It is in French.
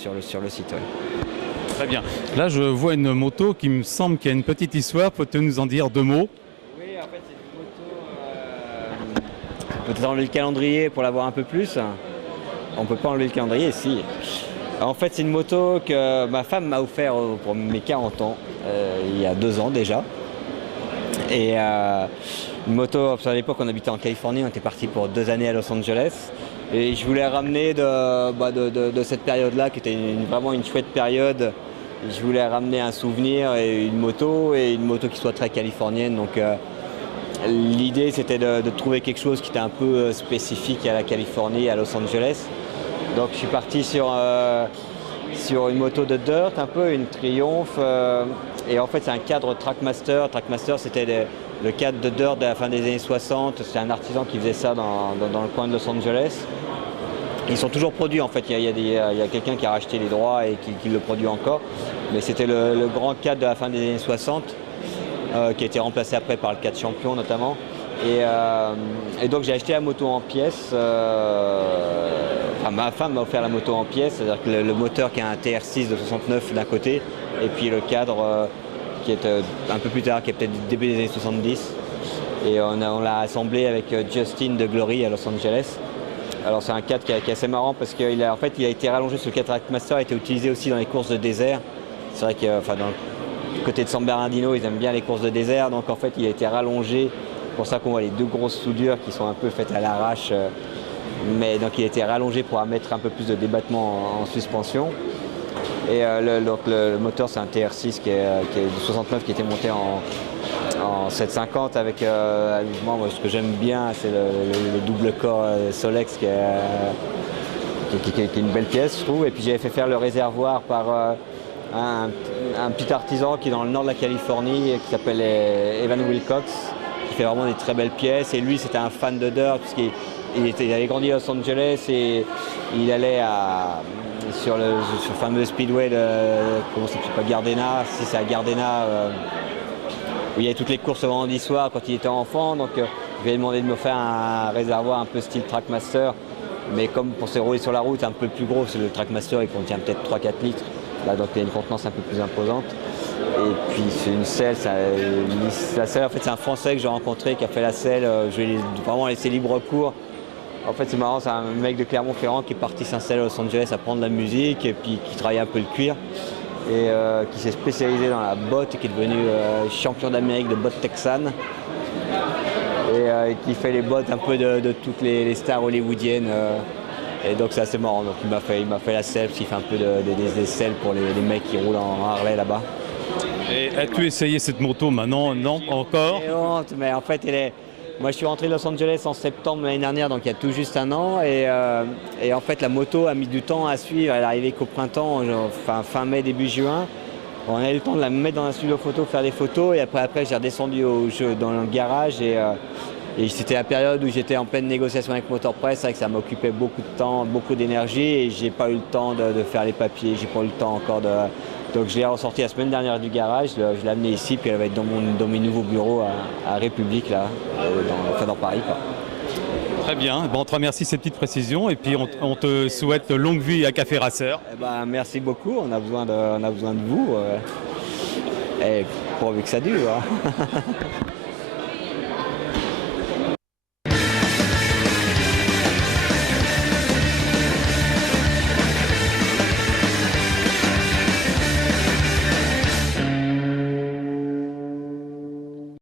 sur le site. Ouais. Très bien. Là, je vois une moto qui me semble qu'il y a une petite histoire. Peux-tu nous en dire 2 mots? Oui, en fait, c'est une moto. Peut-être enlever le calendrier pour l'avoir un peu plus. On peut pas enlever le calendrier, si. En fait, c'est une moto que ma femme m'a offert pour mes 40 ans, il y a 2 ans déjà. Et une moto, à l'époque, on habitait en Californie, on était parti pour 2 années à Los Angeles. Et je voulais ramener de cette période-là, qui était vraiment une chouette période. Je voulais ramener un souvenir et une moto qui soit très californienne. Donc l'idée, c'était de trouver quelque chose qui était un peu spécifique à la Californie, à Los Angeles. Donc je suis parti sur une moto de dirt, un peu une Triumph. Et en fait, c'est un cadre Trackmaster. Trackmaster, c'était le cadre de dirt de la fin des années 60. C'est un artisan qui faisait ça dans le coin de Los Angeles. Ils sont toujours produits en fait, il y a quelqu'un qui a racheté les droits et qui le produit encore. Mais c'était le grand cadre de la fin des années 60 qui a été remplacé après par le 4 Champion notamment. Et donc j'ai acheté la moto en pièces. Ma femme m'a offert la moto en pièces, c'est-à-dire que le moteur qui a un TR6 de 69 d'un côté et puis le cadre qui est un peu plus tard, qui est peut-être début des années 70. Et on l'a assemblé avec Justin de Glory à Los Angeles. Alors c'est un cadre qui est assez marrant parce qu'il a été rallongé sur le cadre Trackmaster, a été utilisé aussi dans les courses de désert. C'est vrai que du côté de San Bernardino, ils aiment bien les courses de désert, donc en fait il a été rallongé. C'est pour ça qu'on voit les 2 grosses soudures qui sont un peu faites à l'arrache. Mais donc il a été rallongé pour mettre un peu plus de débattement en suspension. Et le moteur c'est un TR6 qui est de 69 qui était monté en 750 avec moi, ce que j'aime bien c'est le double corps Solex qui est une belle pièce je trouve. Et puis j'avais fait faire le réservoir par un petit artisan qui est dans le nord de la Californie qui s'appelle Evan Wilcox, qui fait vraiment des très belles pièces. Et lui c'était un fan de dirt puisqu'il avait grandi à Los Angeles et il allait sur le fameux speedway comment ça s'appelle, pas Gardena, si c'est à Gardena, où il y avait toutes les courses le vendredi soir quand il était enfant. Donc je lui ai demandé de me faire un réservoir un peu style Trackmaster, mais comme pour se rouler sur la route un peu plus gros, parce que le Trackmaster il contient peut-être 3-4 litres, là, donc il y a une contenance un peu plus imposante. Et puis c'est une selle, la selle en fait c'est un Français que j'ai rencontré qui a fait la selle, je lui ai vraiment laissé libre cours. En fait c'est marrant, c'est un mec de Clermont-Ferrand qui est parti s'installer à Los Angeles à apprendre la musique et puis qui travaillait un peu le cuir et qui s'est spécialisé dans la botte et qui est devenu champion d'Amérique de botte texane et qui fait les bottes un peu de toutes les stars hollywoodiennes. Et donc c'est assez marrant, donc il m'a fait la selle, parce qu'il fait un peu des selles pour les mecs qui roulent en Harley là-bas. Et as-tu essayé cette moto maintenant? Non, encore? J'ai honte, mais en fait moi je suis rentré de Los Angeles en septembre l'année dernière, donc il y a tout juste un an, et en fait la moto a mis du temps à suivre, elle est arrivée qu'au printemps, fin mai, début juin. On a eu le temps de la mettre dans un studio photo, faire des photos, et après j'ai redescendu dans le garage, et c'était la période où j'étais en pleine négociation avec Motorpress, c'est vrai que ça m'occupait beaucoup de temps, beaucoup d'énergie, et j'ai pas eu le temps de faire les papiers, j'ai pas eu le temps encore Donc je l'ai ressorti la semaine dernière du garage, je l'ai amené ici, puis elle va être dans mes nouveaux bureaux à République, là, dans Paris, quoi. Très bien, bon, on te remercie ces petites précisions et puis on te souhaite longue vie à Café Racer. Merci beaucoup, on a besoin de vous, et pourvu que ça dure.